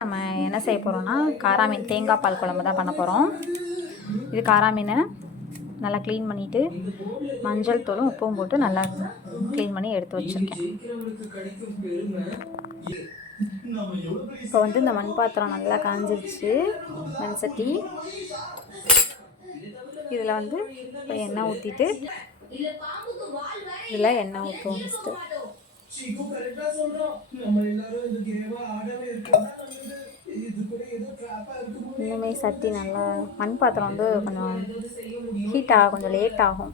நம்ம என்ன செய்ய போகிறோம்னா காரா மீன் தேங்காய் பால் குழம்பு தான் பண்ண போகிறோம். இது காரா மீனை நல்லா க்ளீன் பண்ணிவிட்டு மஞ்சள் தூளும் உப்பும் போட்டு நல்லா க்ளீன் பண்ணி எடுத்து வச்சுருக்கேன். இப்போ வந்து இந்த மண் பாத்திரம் நல்லா காஞ்சிருச்சு. மண் சட்டி இதில் வந்து இப்போ எண்ணெய் ஊற்றிட்டு இதில் எண்ணெய் ஊற்றுவோம். ஃபஸ்ட்டு இனிமே சட்டி நல்லா மண் பாத்திரம் வந்து கொஞ்சம் ஹீட் ஆகும், கொஞ்சம் லேட் ஆகும்.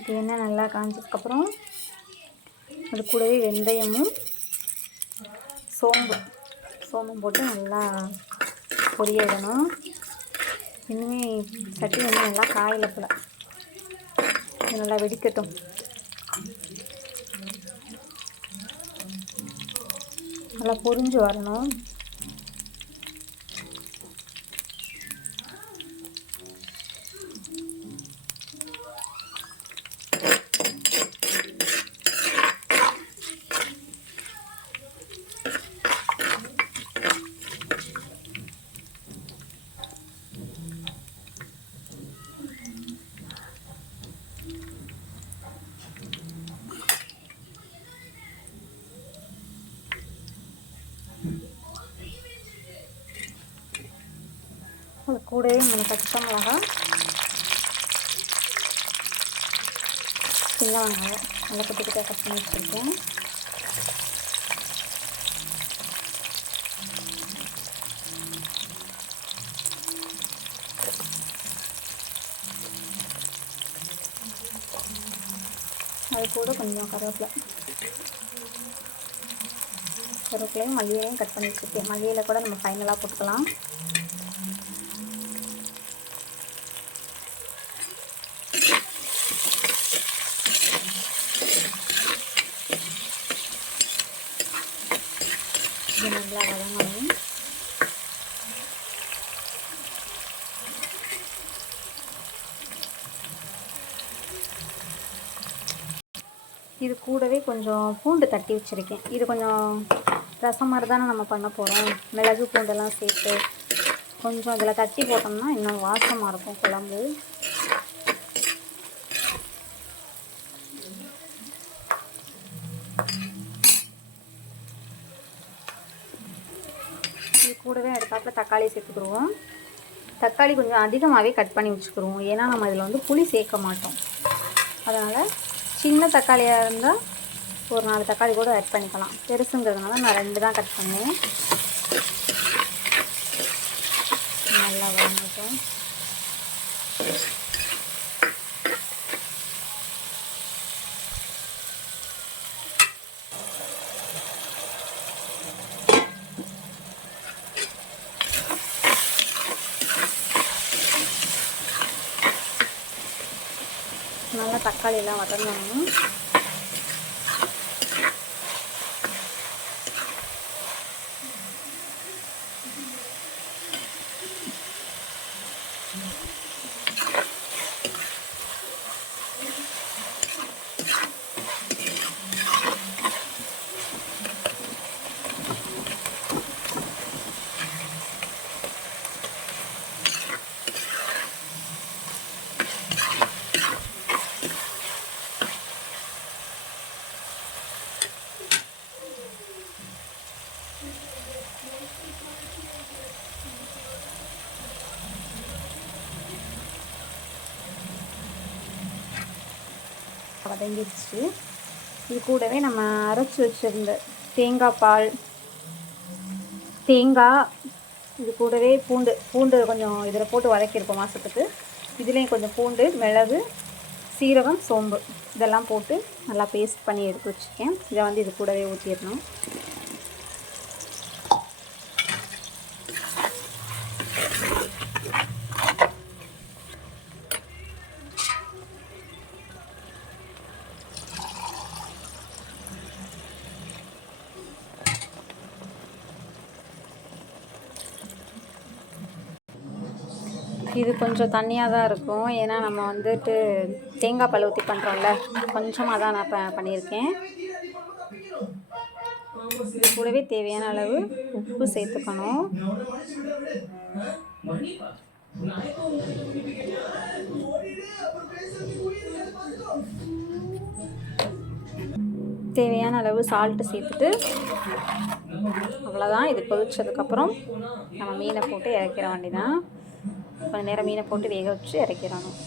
இது எண்ணெய் நல்லா காஞ்சதுக்கப்புறம் அது கூடவே வெந்தயமும் சோம்பும் போட்டு நல்லா பொரிய விடணும். இன்னுமே சட்டி வந்து நல்லா காயில் போல இது நல்லா வெடிக்கட்டும். நல்லா பொரிஞ்சு வரணும். அது கூடவே 3 பச்சை மிளகா, சின்ன வெங்காயம் நல்லா குட்டி குட்டியாக கட் பண்ணி வச்சுருக்கேன். அது கூட கொஞ்சம் கருவேப்பிலையும் மல்லியிலையும் கட் பண்ணி வச்சுருக்கேன். மல்லியில் கூட நம்ம ஃபைனலாக போட்டுக்கலாம். இது நல்லா வதங்கணும். இது கூடவே கொஞ்சம் பூண்டு தட்டி வச்சுருக்கேன். இது கொஞ்சம் ரசம் மாதிரி தானே நம்ம பண்ண போகிறோம். மிளகு பூண்டெல்லாம் சேர்த்து கொஞ்சம் இதில் தட்டி போட்டோம்னா இன்னும் வாசமாக இருக்கும் குழம்பு. இது கூடவே அடுத்தாப்பில் தக்காளி சேர்த்துக்குருவோம். தக்காளி கொஞ்சம் அதிகமாகவே கட் பண்ணி வச்சுக்கிடுவோம். ஏன்னா நம்ம இதில் வந்து புளி சேர்க்க மாட்டோம். அதனால் சின்ன தக்காளியாக இருந்தால் ஒரு 4 தக்காளி கூட ஆட் பண்ணிக்கலாம். பெருசுங்கிறதுனால நான் 2 தான் கட் பண்ணேன். நல்லா வதங்கட்டும். நல்லா தக்காளியெல்லாம் வதங்கணும். வதங்கிடுச்சு. இது கூடவே நம்ம அரைச்சி வச்சுருந்த தேங்காய் இது கூடவே பூண்டு கொஞ்சம் இதில் போட்டு வதக்கியிருப்போம் மாதத்துக்கு. இதுலேயும் கொஞ்சம் பூண்டு, மிளகு, சீரகம், சோம்பு இதெல்லாம் போட்டு நல்லா பேஸ்ட் பண்ணி எடுத்து வச்சுருக்கேன். இதை வந்து இது கூடவே ஊற்றிடணும். இது கொஞ்சம் தண்ணியாக தான் இருக்கும். ஏன்னா நம்ம வந்துட்டு தேங்காய் பால் ஊற்றி பண்ணுறோம்ல, கொஞ்சமாக தான் நான் பண்ணியிருக்கேன். இது கூடவே தேவையான அளவு உப்பு சேர்த்துக்கணும். தேவையான அளவு சால்ட்டு சேர்த்துட்டு அவ்வளோதான். இது கொதிச்சதுக்கப்புறம் நம்ம மீனை போட்டு இறக்கிற வேண்டியதான். கொஞ்சம் நேரம் மீனை போட்டு வேக வச்சு இறக்கிடணும்.